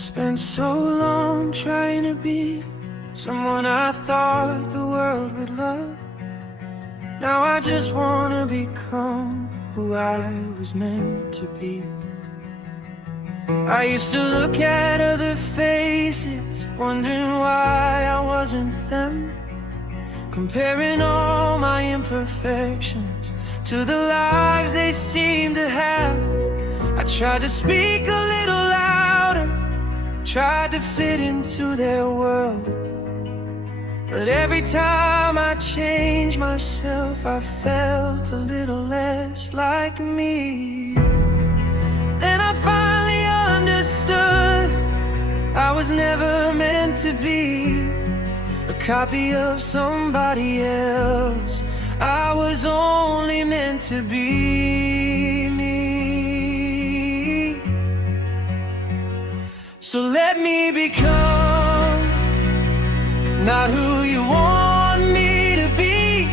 Spent so long trying to be someone I thought the world would love. Now I just wanna become who I was meant to be. I used to look at other faces, wondering why I wasn't them, comparing all my imperfections to the lives they seemed to have. I tried to speak a little louder, tried to fit into their world, but every time I changed myself, I felt a little less like me. Then I finally understood I was never meant to be a copy of somebody else. I was only meant to be me. So let me become not who you want me to be.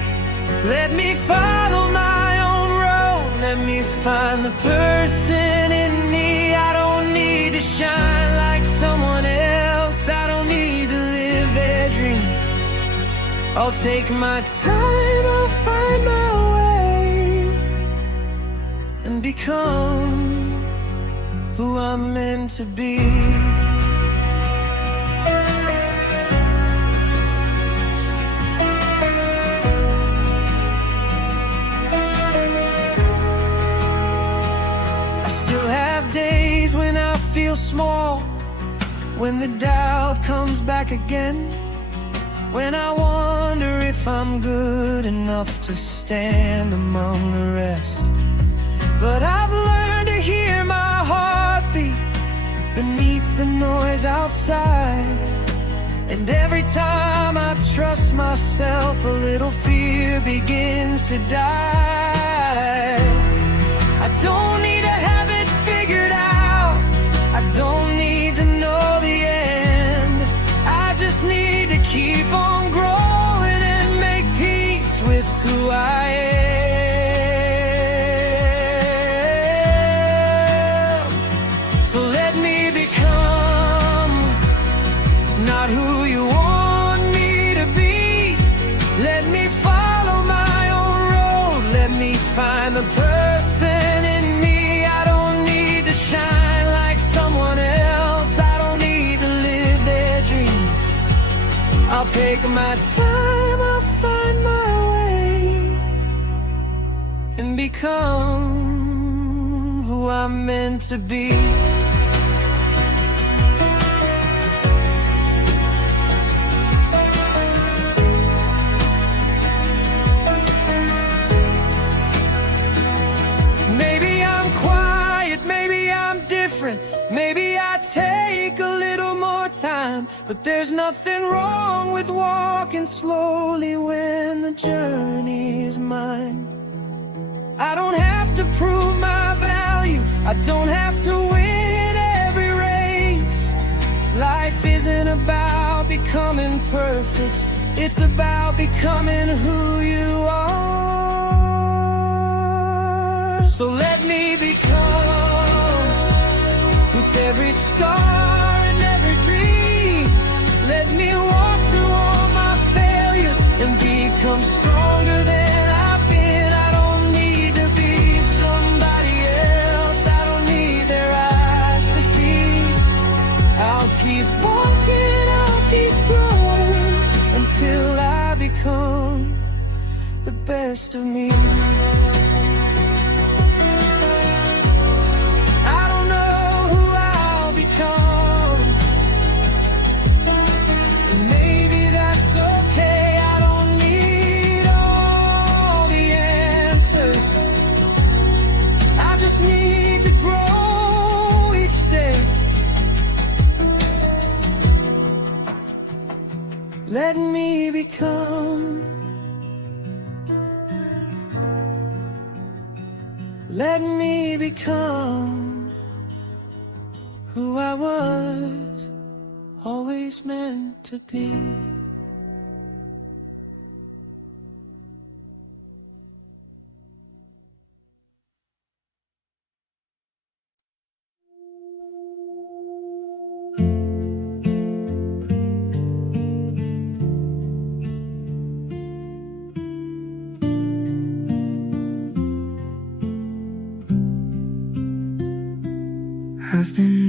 Let me follow my own road. Let me find the person in me. I don't need to shine like someone else. I don't need to live their dream. I'll take my time, I'll find my way and become who I'm meant to be. Days when I feel small, when the doubt comes back again, when I wonder if I'm good enough to stand among the rest. But I've learned to hear my heartbeat beneath the noise outside, and every time I trust myself, a little fear begins to die. I don't need to have it figured out, I don't need to know the end. I just need to keep on growing and make peace with who I am. So let me become not who you want me to be. Let me follow my own road. Let me find the person in me. I don't need to shine like someone else. I don't need to live their dream. I'll take my time, I'll find my way and become who I'm meant to be. Maybe I'm quiet, maybe I'm different, maybe I take a little more time, but there's nothing wrong with walking slowly when the journey is mine. I don't have to prove my value, I don't have to win every race. Life isn't about becoming perfect, it's about becoming who you are. So let me become with every scar and every dream. Let me walk through all my failures and become stronger than I've been. I don't need to be somebody else, I don't need their eyes to see. I'll keep walking, I'll keep growing until I become the best of me. Let me become, let me become who I was always meant to be.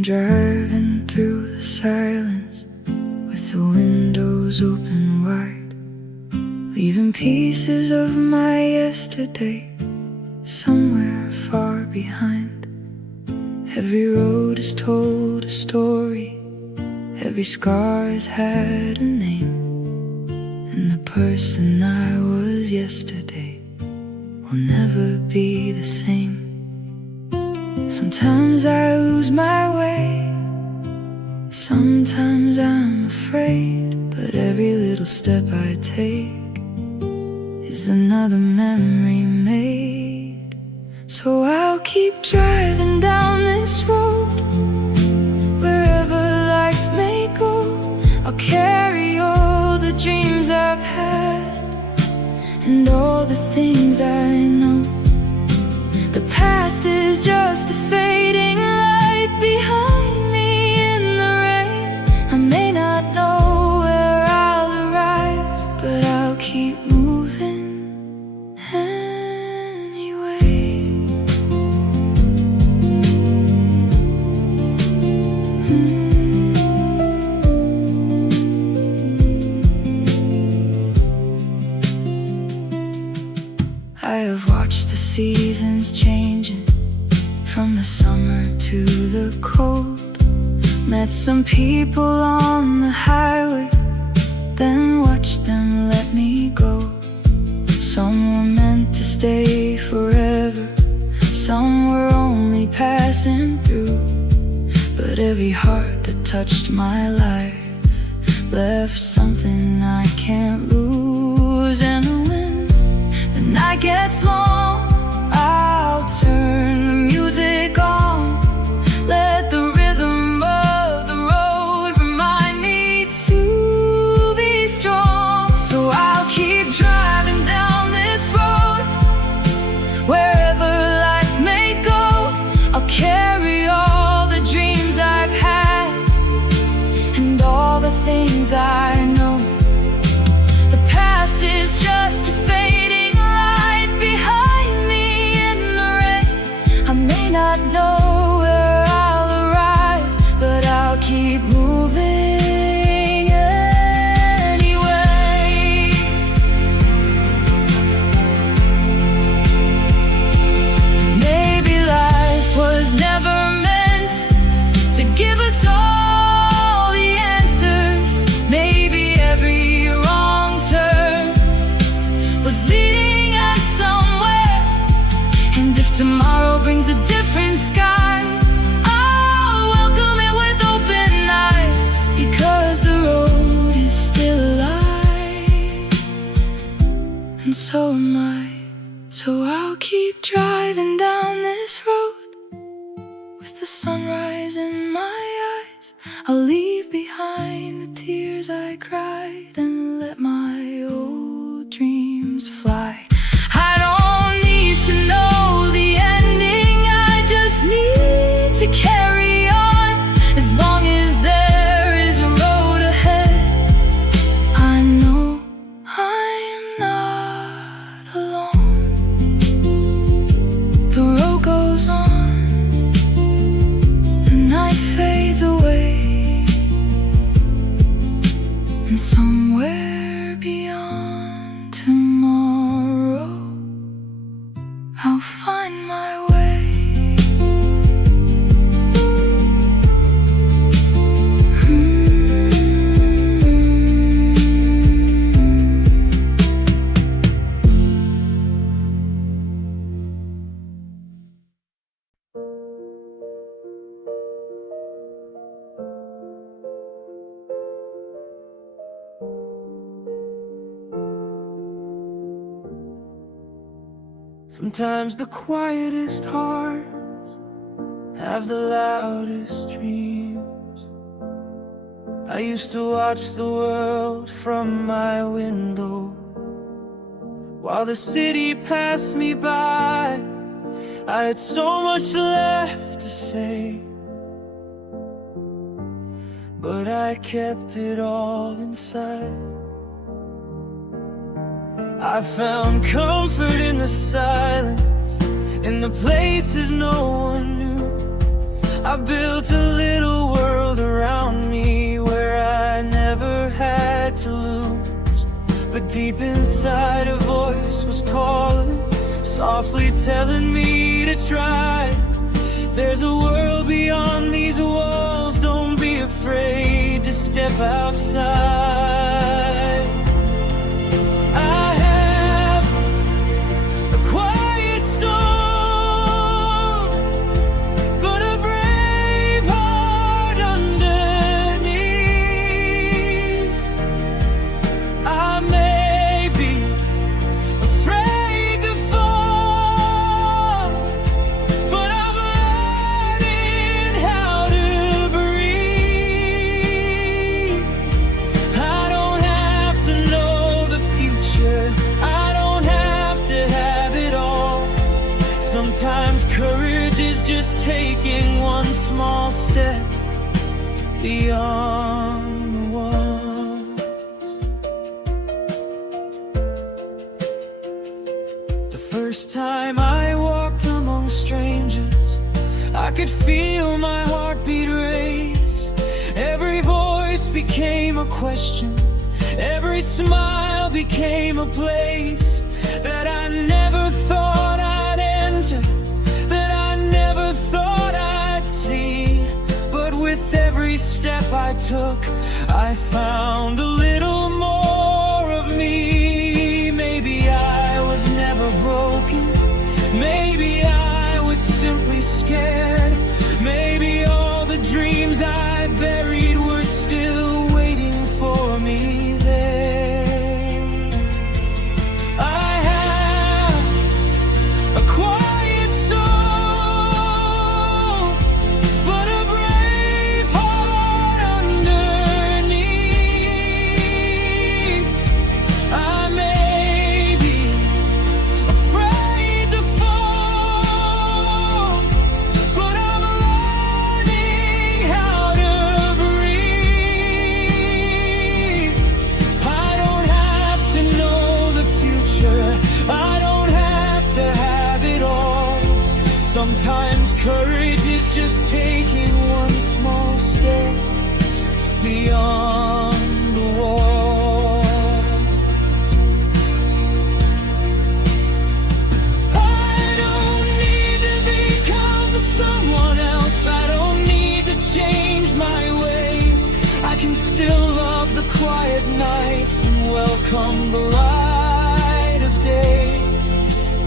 driving through the silence with the windows open wide, leaving pieces of my yesterday somewhere far behind. Every road has told a story, every scar has had a name, and the person I was yesterday will never be the same. Sometimes I lose my way, sometimes I'm afraid, but every little step I take is another memory made. So I'll keep driving down this road, wherever life may go. I'll carry all the dreams I've had and all the things I know. The past is just a fading light behind me in the rain. I may not know where I'll arrive, but I'll keep moving anyway. I have watched the seasons changing, from the summer to the cold. Met some people on the highway, then watched them let me go. Some were meant to stay forever, some were only passing through. But every heart that touched my life left something I can't lose. And when the night gets long, I'll turn the music on, let the rhythm of the road remind me to be strong. So I'll keep driving down this road, wherever life may go. I'll carry all the dreams I've had and all the things I know. The past is just a fading light behind me in the rain. I may not know where I'll arrive, but I'll keep moving anyway. Maybe life was never meant to give us all the answers. Maybe every wrong turn was leading us somewhere. And if tomorrow brings a different sky, I'll welcome it with open eyes, because the road is still alive, and so am I. So I'll keep driving down this road with the sunrise in my eyes. I'll leave behind the tears I cried and let my old dreams fly. I don't need to know the ending, I just need to carry on. As long as there is a road ahead, I know I'm not alone. The road goes on, the night fades away, and somewhere beyond tomorrow I'll find my way. Sometimes the quietest hearts have the loudest dreams. I used to watch the world from my window while the city passed me by. I had so much left to say, but I kept it all inside. I found comfort in the silence, in the places no one knew. I built a little world around me where I never had to lose. But deep inside a voice was calling, softly telling me to try. There's a world beyond these walls, don't be afraid to step outside. I have a quiet soul, but a brave heart underneath. I may be afraid to fall, but I'm learning how to breathe. I don't have to know the future, I don't have to have it all. Sometimes courage is just taking one small step beyond the wall. The first time I walked among strangers, I could feel my heartbeat race. Every voice became a question, every smile became a place that I never thought I'd enter, that I never thought I'd see. But with every step I took, I found a little more of me. Maybe I was never broken, maybe I was simply scared. Maybe all the dreams I buried were still waiting for me there. I have a quiet soul, but a brave heart underneath. I may be afraid to fall, but I'm learning how to breathe. I don't have to know the future, I don't have to have it all. Sometimes courage is just taking one small step beyond the wall. I don't need to become someone else, I don't need to change my way. I can still love the quiet nights and welcome the light of day.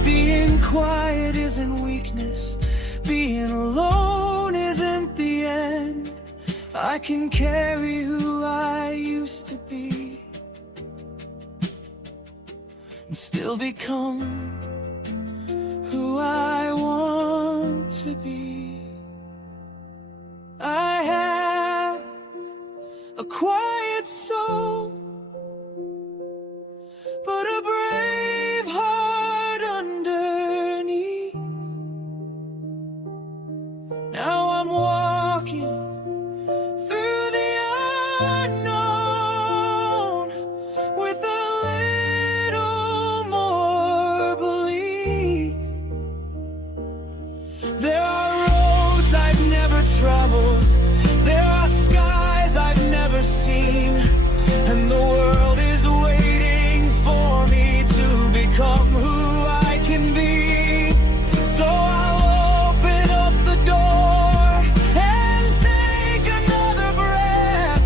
Being quiet isn't weakness, being alone isn't the end. I can carry who I used to be and still become who I want to be. I have a quiet soul, but a brave heart underneath. Now I'm walking through the unknown with a little more belief. There are roads I've never traveled, there are skies I've never seen, and the world is waiting for me to become who I can be. So I'll open up the door and take another breath.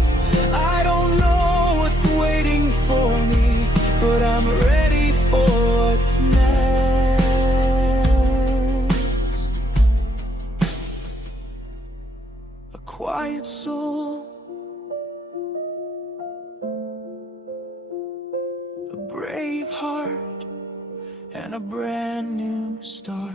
I don't know what's waiting for me, but I'm ready for what's next. A quiet soul, a brave heart, and a brand new start.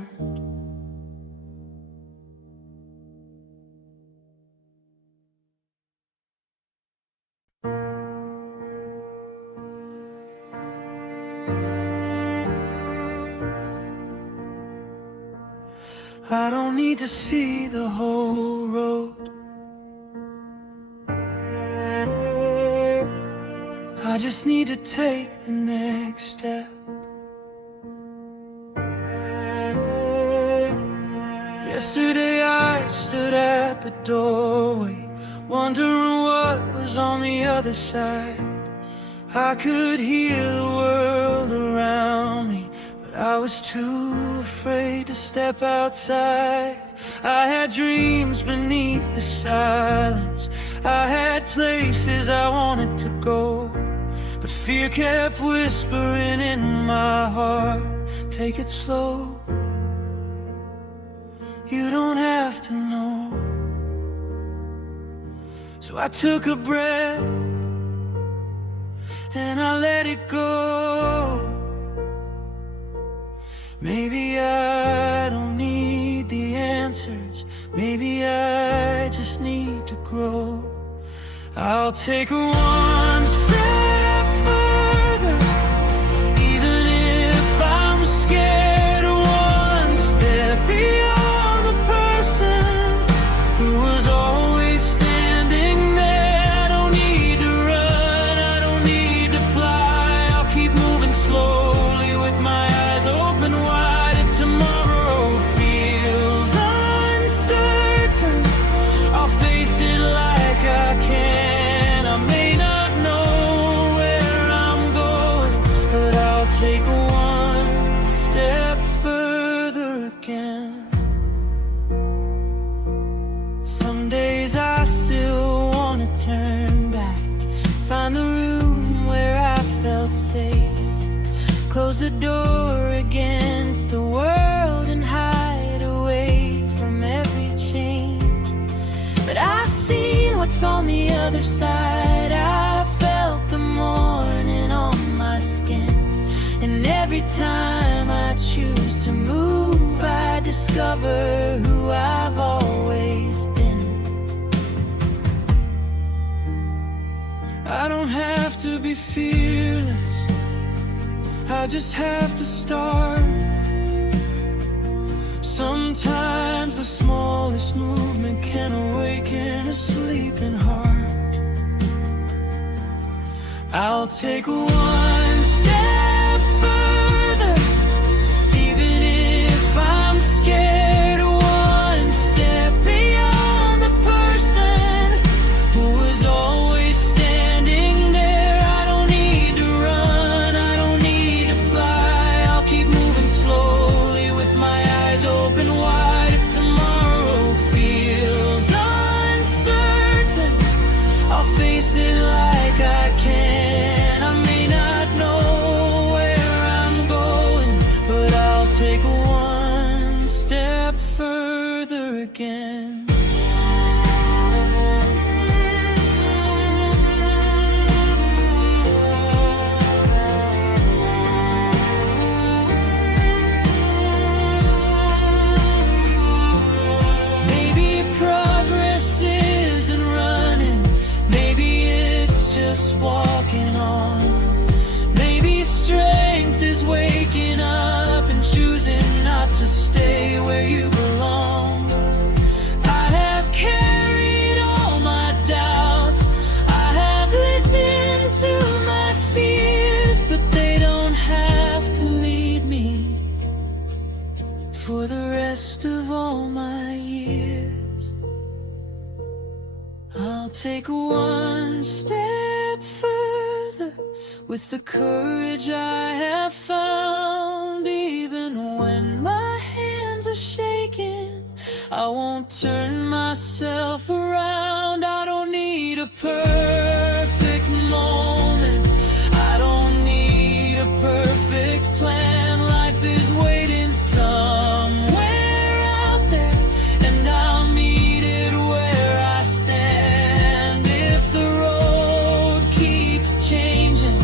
I don't need to see the whole road, I just need to take the next step. Yesterday I stood at doorway, wondering what was on the other side. I could hear the world around me, but I was too afraid to step outside. I had dreams beneath the silence, I had places I wanted to go, but fear kept whispering in my heart, take it slow. You don't have to know. So I took a breath and I let it go. Maybe I don't need the answers, maybe I just need to grow. I'll take one step further, even if I'm scared. One step beyond the person who was always standing there. I don't need to run, I don't need to fly. I'll keep moving slowly with my eyes open wide. If tomorrow feels uncertain, I'll face it like I can. I may not know where I'm going, but I'll take one step further again. Some days I still wanna turn back, find the room where I felt safe, close the door against the world and hide away from every change. But I've seen what's on the other side, I felt the morning on my skin, and every time I choose to move, I discover who I've always been. I don't have to be fearless, I just have to start. Sometimes the smallest movement can awaken a sleeping heart. I'll take one step further, even if I'm scared. One step beyond the person who was always standing there. I don't need to run, I don't need to fly. I'll keep moving slowly with my eyes open wide. If tomorrow feels uncertain, I'll face it like I can. I may not know where I'm going, but I'll take one step further again. Maybe progress isn't running, maybe it's just walking on. Maybe strength is waking up and choosing not to stay where you belong. I have carried all my doubts, I have listened to my fears, but they don't have to lead me for the rest of all my years. I'll take one step further with the courage I have found. Even when my hands are shaking, I won't turn myself around. I don't need a perfect moment, I don't need a perfect plan. Life is waiting somewhere out there, and I'll meet it where I stand. If the road keeps changing,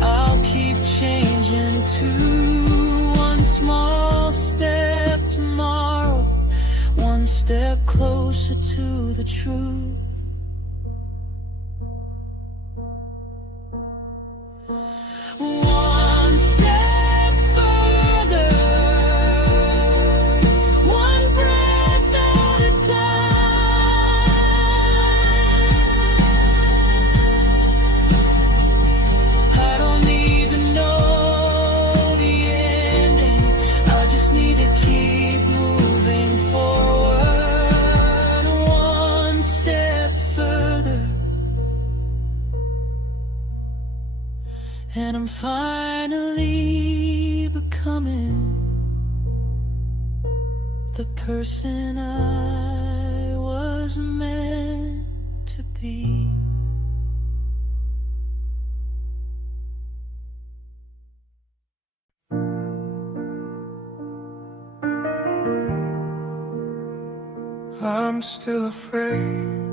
I'll keep changing too. One small step tomorrow, one step closer to the truth. One step further, one breath at a time. I don't need to know the ending, I just need to keep moving forward. and I'm finally becoming the person I was meant to be. I'm still afraid,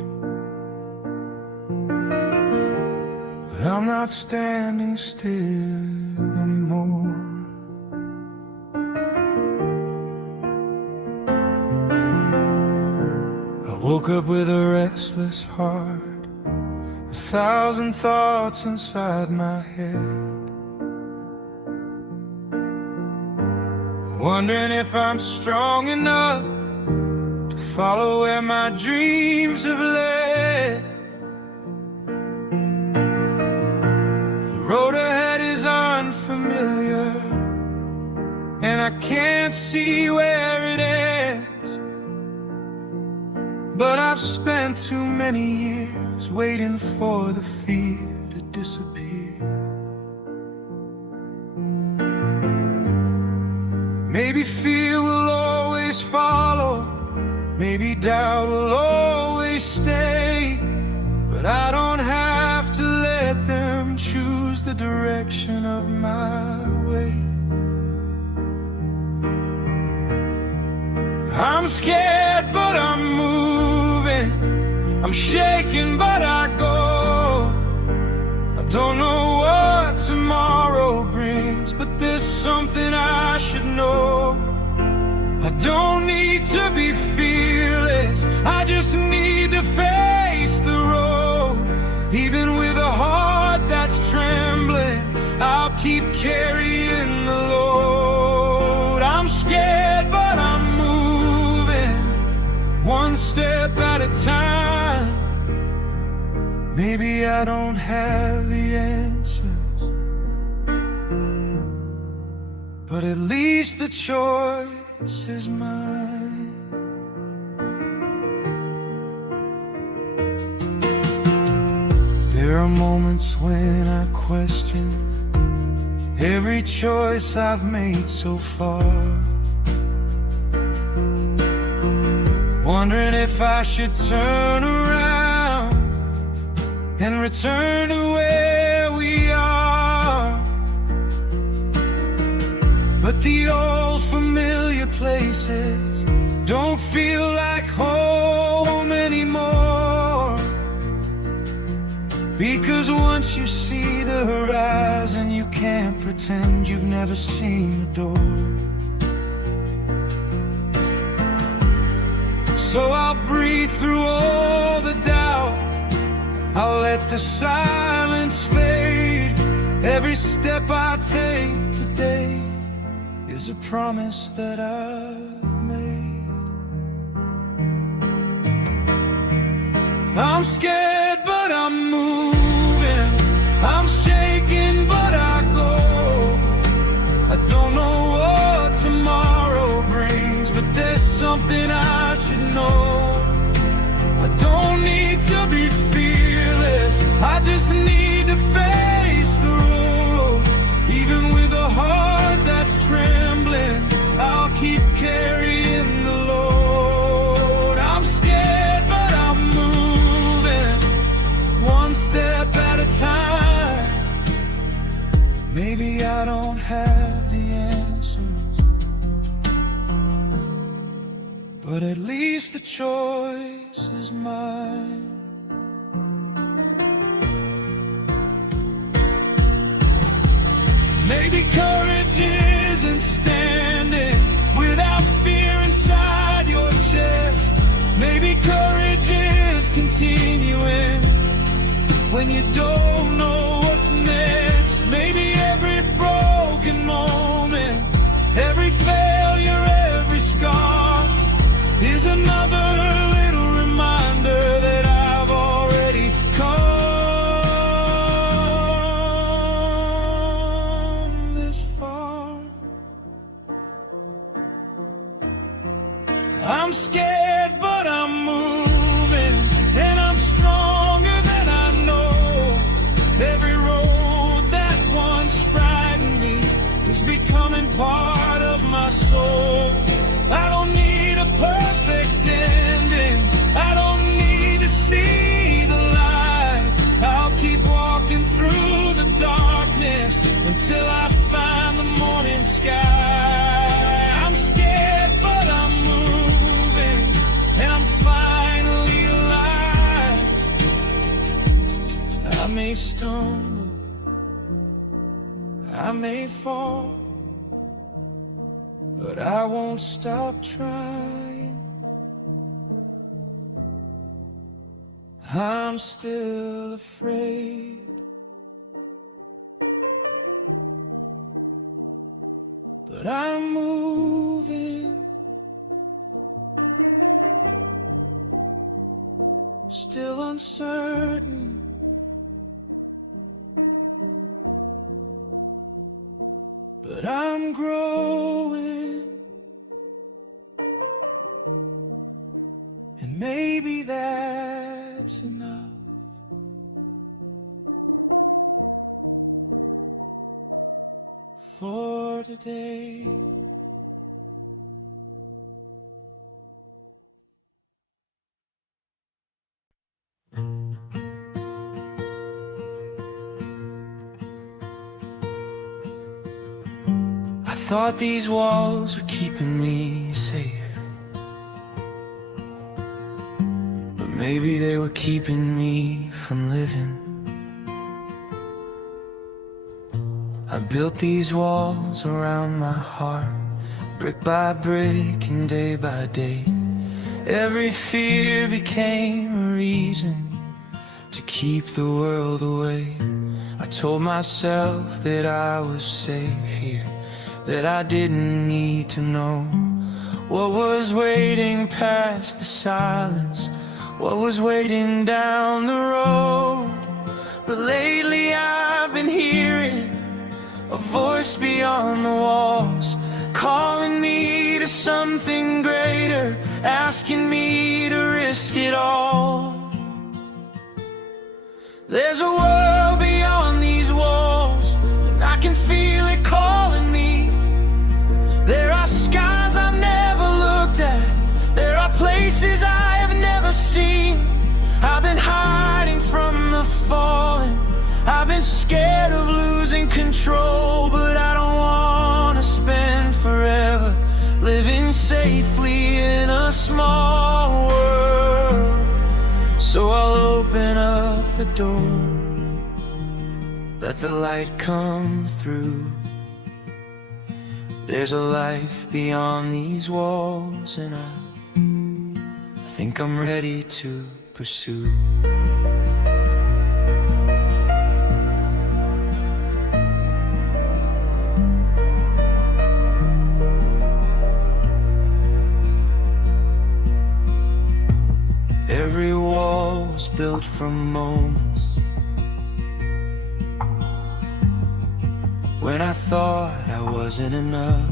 but I'm not standing still anymore. I woke up with a restless heart, 1,000 thoughts inside my head, wondering if I'm strong enough to follow where my dreams have led. The road ahead is unfamiliar, and I can't see where it ends. But I've spent too many years waiting for the fear to disappear. Maybe fear will always follow, maybe doubt will always stay, but I don't have to let them choose the direction of my way. I'm scared, but I'm moving. I'm shaking, but I go. I don't know what tomorrow brings, but there's something I should know. I don't need to be fearless, I just need to face the road. Even with a heart that's trembling, I'll keep carrying the load. I'm scared, but I'm moving, one step at a time. Maybe I don't have the answers, but at least the choice is mine. There are moments when I question every choice I've made so far, wondering if I should turn around and return to where we are. But the old familiar places don't feel like home anymore, because once you see the horizon, you can't pretend you've never seen the door. So I'll breathe through all the doubt, I'll let the silence fade. Every step I take today is a promise that I've made. I'm scared, but I'm moving. I'm shaking, but I go. I don't know what tomorrow brings, but there's something I should know. I don't need to be fearless, I just need to face the road. Even with a heart that's trembling, I'll keep carrying the load. I'm scared, but I'm moving, one step at a time. Maybe I don't have the answers, but at least the choice is mine. Maybe courage isn't standing without fear inside your chest. Maybe courage is continuing when you don't know what's next. Maybe every broken moment, every failure, every scar is another little reminder that I've already come this far. I'm scared, but I'm moving, and I'm stronger than I know. Every road that one till I find the morning sky. I'm scared, but I'm moving, and I'm finally alive. I may stumble, I may fall, but I won't stop trying. I'm still afraid, but I'm moving, still uncertain, but I'm growing, and maybe that's enough. For today. I thought these walls were keeping me safe, but maybe they were keeping me from living. I built these walls around my heart, brick by brick and day by day. Every fear became a reason to keep the world away. I told myself that I was safe here, that I didn't need to know what was waiting past the silence, what was waiting down the road. But lately I've been hearing a voice beyond the walls, calling me to something greater, asking me to risk it all. There's a world beyond these walls, and I can feel it calling me. There are skies I've never looked at, there are places I have never seen. I've been hiding from the falling, I've been scared of losing control, but I don't want to spend forever living safely in a small world. So I'll open up the door, let the light come through. There's a life beyond these walls, and I think I'm ready to pursue. Every wall was built from moments when I thought I wasn't enough.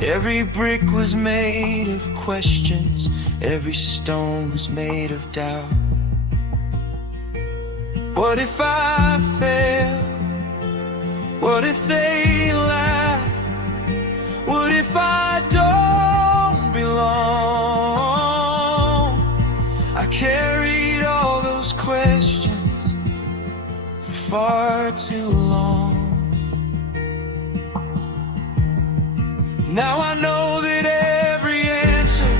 Every brick was made of questions, every stone was made of doubt. What if I fail? What if they laugh? What if I don't belong? I carried all those questions for far too long. Now I know that every answer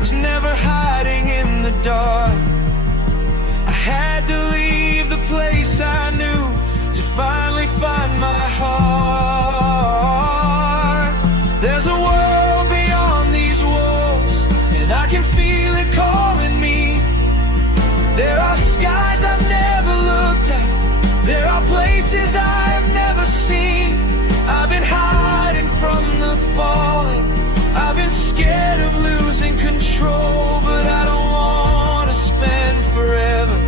was never hiding in the dark. I had to leave the place I knew to finally find my heart. There's a world beyond these walls, and I can feel it calling me. There are skies I've never looked at, there are places I've never seen. I've been hiding from the falling, I've been scared of losing control, but I don't want to spend forever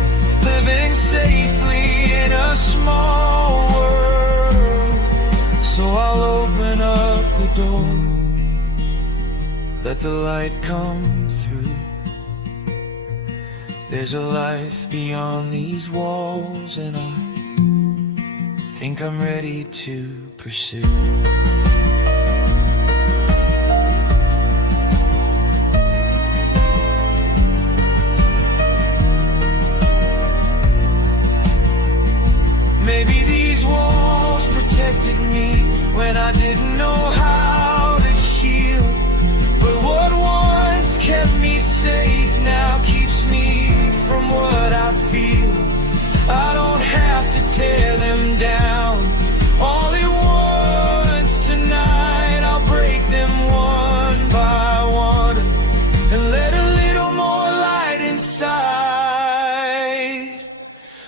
living safely in a small world. So I'll open up the door, let the light come through. There's a life beyond these walls, and I think I'm ready to pursue. Maybe these walls protected me when I didn't know how to heal. But what once kept me safe now keeps me from what I feel. I don't have to tear them down all at once tonight. I'll break them one by one and let a little more light inside.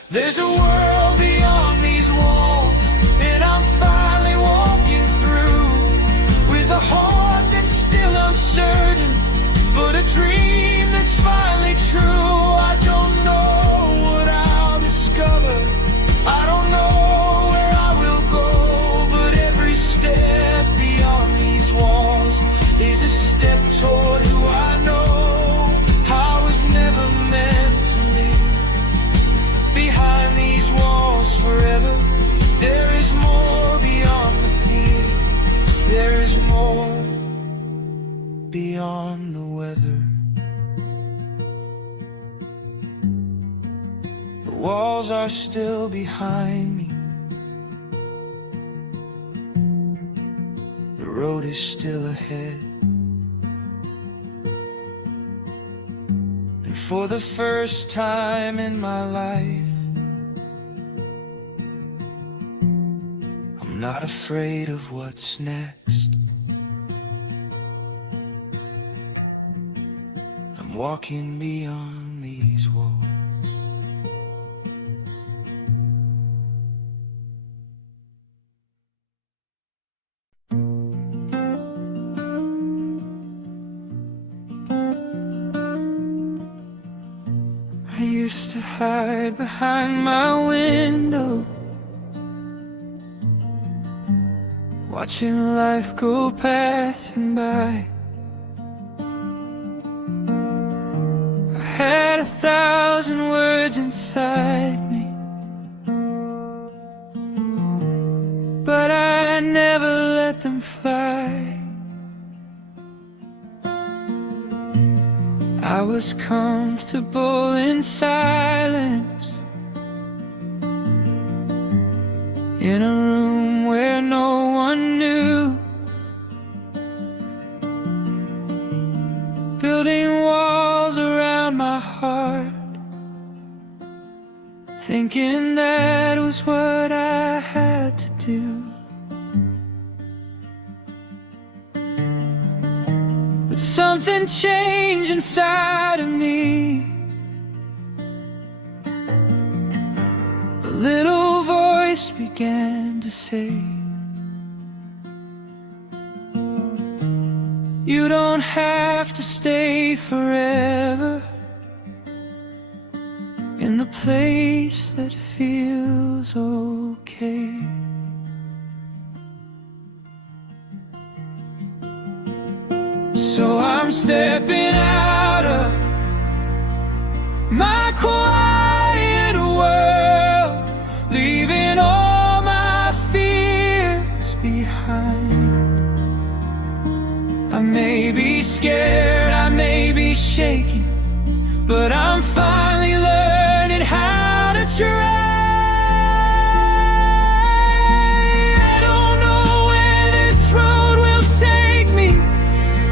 There's a world beyond these walls, and I'm finally walking through with a heart that's still uncertain, but a dream that's finally true. I don't know what I'll discover, I don't know where I will go, but every step beyond these walls is a step toward who I know. I was never meant to live behind these walls forever. There is more beyond the fear, there is more beyond the weather. The walls are still behind me, the road is still ahead, and for the first time in my life, I'm not afraid of what's next. I'm walking beyond these walls. I used to hide behind my window, watching life go passing by. I had 1,000 words inside me, but I never let them fly. I was comfortable in silence, in a room where no one knew, building walls around my heart, thinking that was what I had to do. But something changed inside of me. A little voice began to say, you don't have to stay forever in the place that feels okay. So I'm stepping out of my quiet world, leaving all my fears behind. I may be scared, I may be shaking, but I'm finally learning how to try. I don't know where this road will take me,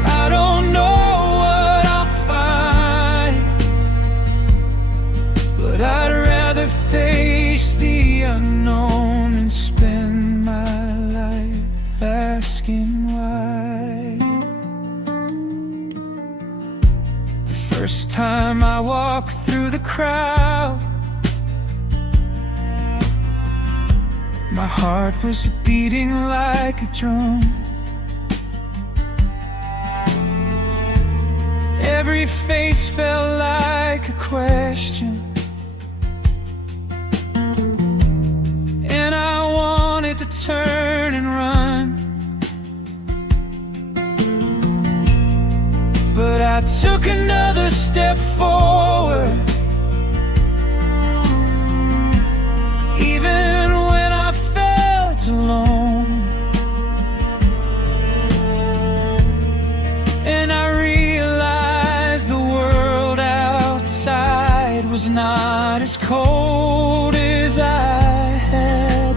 I don't know what I'll find, but I'd rather face the unknown and spend my life asking why. The first time I walked through the crowd, my heart was beating like a drum. Every face felt like a question, and I wanted to turn and run, but I took another step forward. Even when I felt alone, and I realized the world outside was not as cold as I had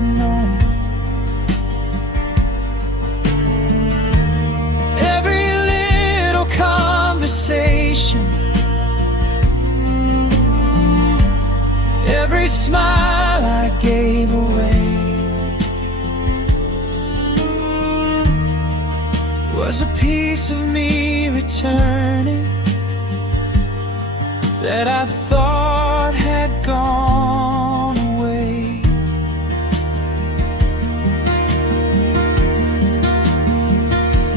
every smile I gave away was a piece of me returning that I thought had gone away.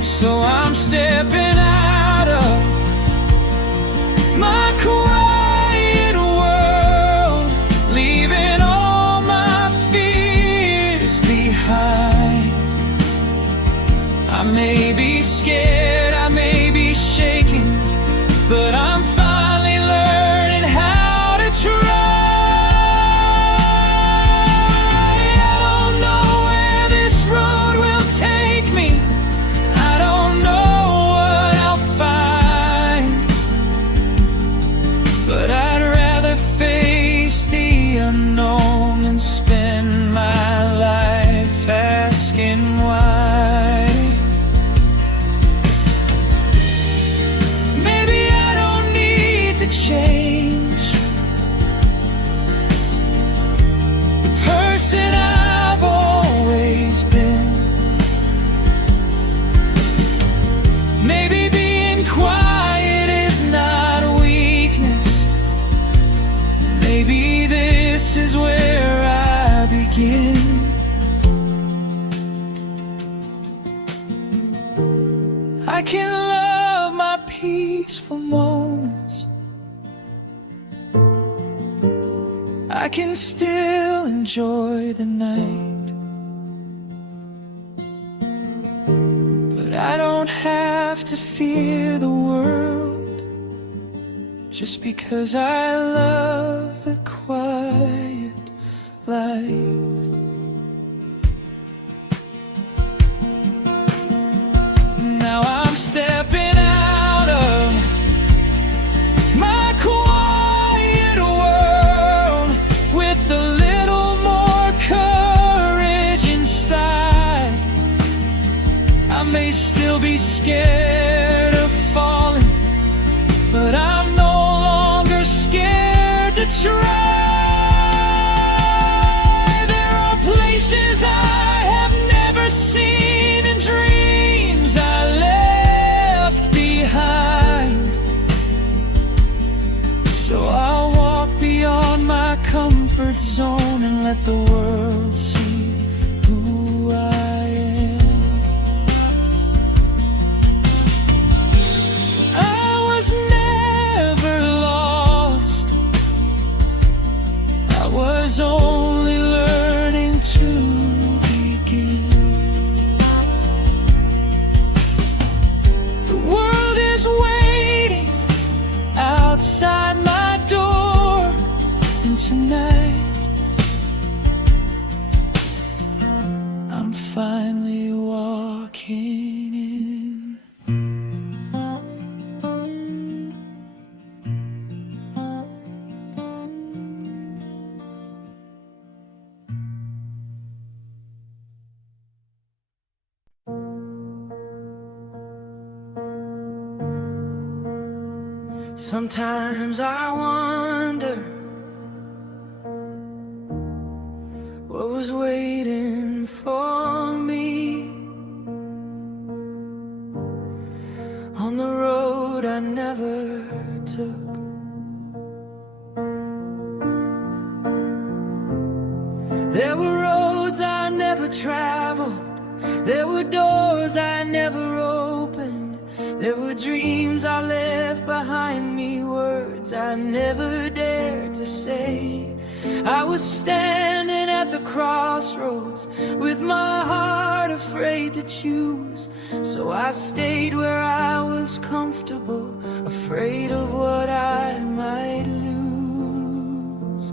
So I'm stepping out of my quiet world, leaving all my fears behind. I may be scared, I may be shaking, but I'm finally learning how to try. I don't know where this road will take me, I don't know what I'll find, but I'd rather face the unknown and spend my life asking why. Maybe I don't need to change the person I've always been. Maybe being quiet is not weakness. Maybe this is where I begin. I can love my peaceful moments, I can still enjoy the night, but I don't have to fear the world just because I love the quiet life. Now I'm stepping out of my quiet world with a little more courage inside. I may still be scared of falling, but I'm no longer scared to try. There are places I have never seen and dreams I left behind. So I'll walk beyond my comfort zone and let the world see who I am. I was never lost, I was only learning to begin. The world is waiting outside my door, and tonight I'm finally walking in. Sometimes I wonder what was waiting for me on the road I never took. There were roads I never traveled, there were doors I never opened, there were dreams I left behind me, words I never dared to say. I was standing at the crossroads with my heart afraid to choose, so I stayed where I was comfortable, afraid of what I might lose.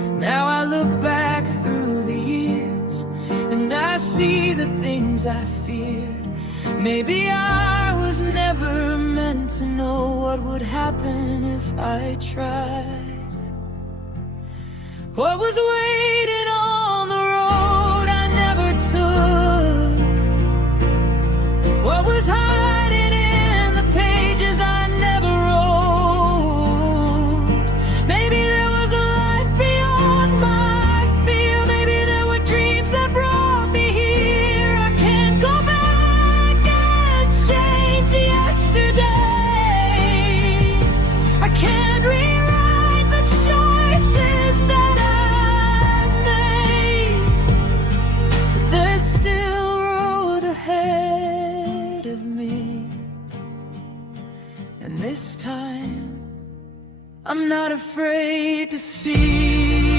Now I look back through the years and I see the things I feared. Maybe I was never meant to know what would happen if I tried. What was waiting on the road I never took? What was hiding in the pages I never wrote? Maybe there was a life beyond to see.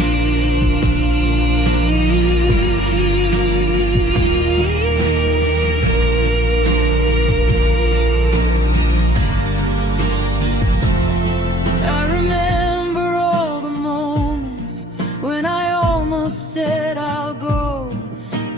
I remember all the moments when I almost said I'll go,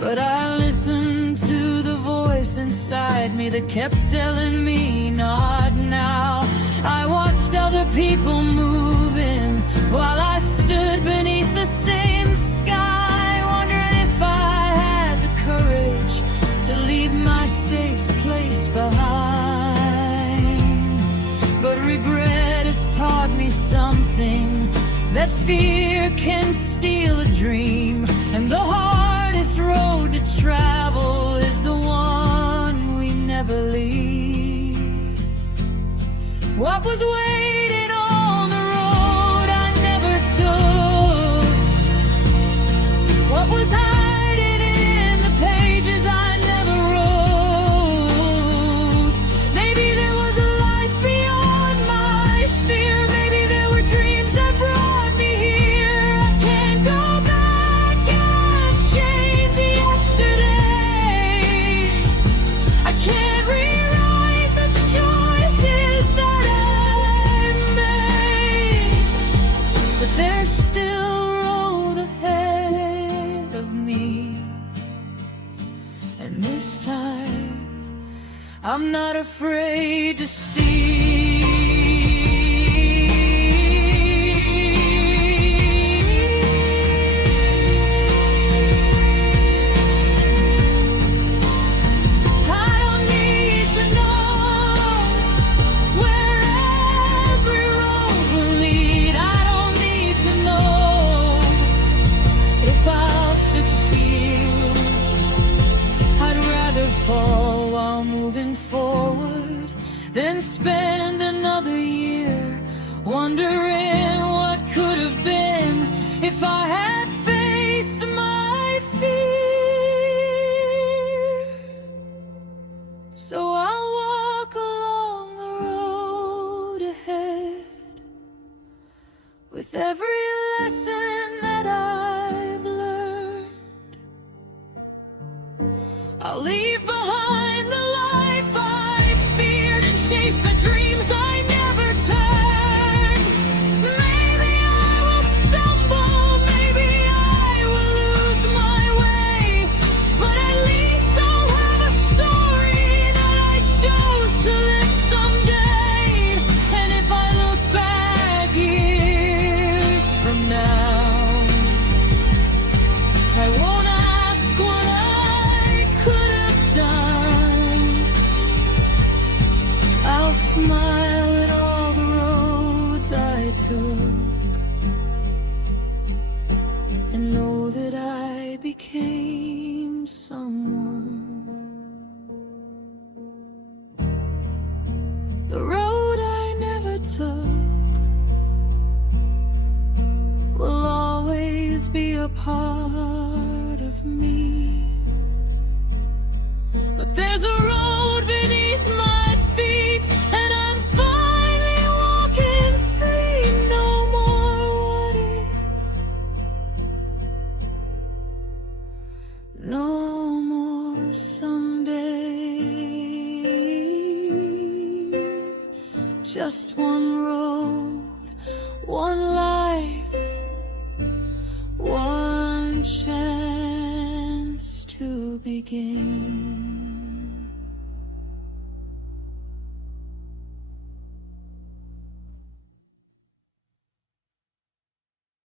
but I listened to the voice inside me that kept telling me not now. I watched other people moving while I stood beneath the same sky, wondering if I had the courage to leave my safe place behind. But regret has taught me something, that fear can steal a dream, and the hardest road to travel is the one we never leave. What was waiting on the road I never took? What was hiding in the pages I never wrote? Maybe there was a life beyond my fear. Maybe there were dreams that brought me here. I can't go back and change yesterday. I can't rewrite the choices that I've made, but there's still road ahead of me. And this time I'm not afraid to see. I don't need to know where every road will lead. I don't need to know if I'll succeed. I'd rather fall while moving forward than spend another year wondering what could have been if I had faced my fear. So I'll walk along the road ahead with every lesson that I've learned. I'll leave behind the life I feared and chase the dreams I never turned. Maybe I will stumble, maybe I will lose my way, but at least I'll have a story that I chose to live someday. And if I look back years from now, I won't ask what I could have done. I'll smile at all the roads I took and know that I became someone. The road I never took will always be a part of me. But there's a road beneath my feet, and I'm finally walking free. No more what if, no more someday. Just one road, one life, one chance to begin.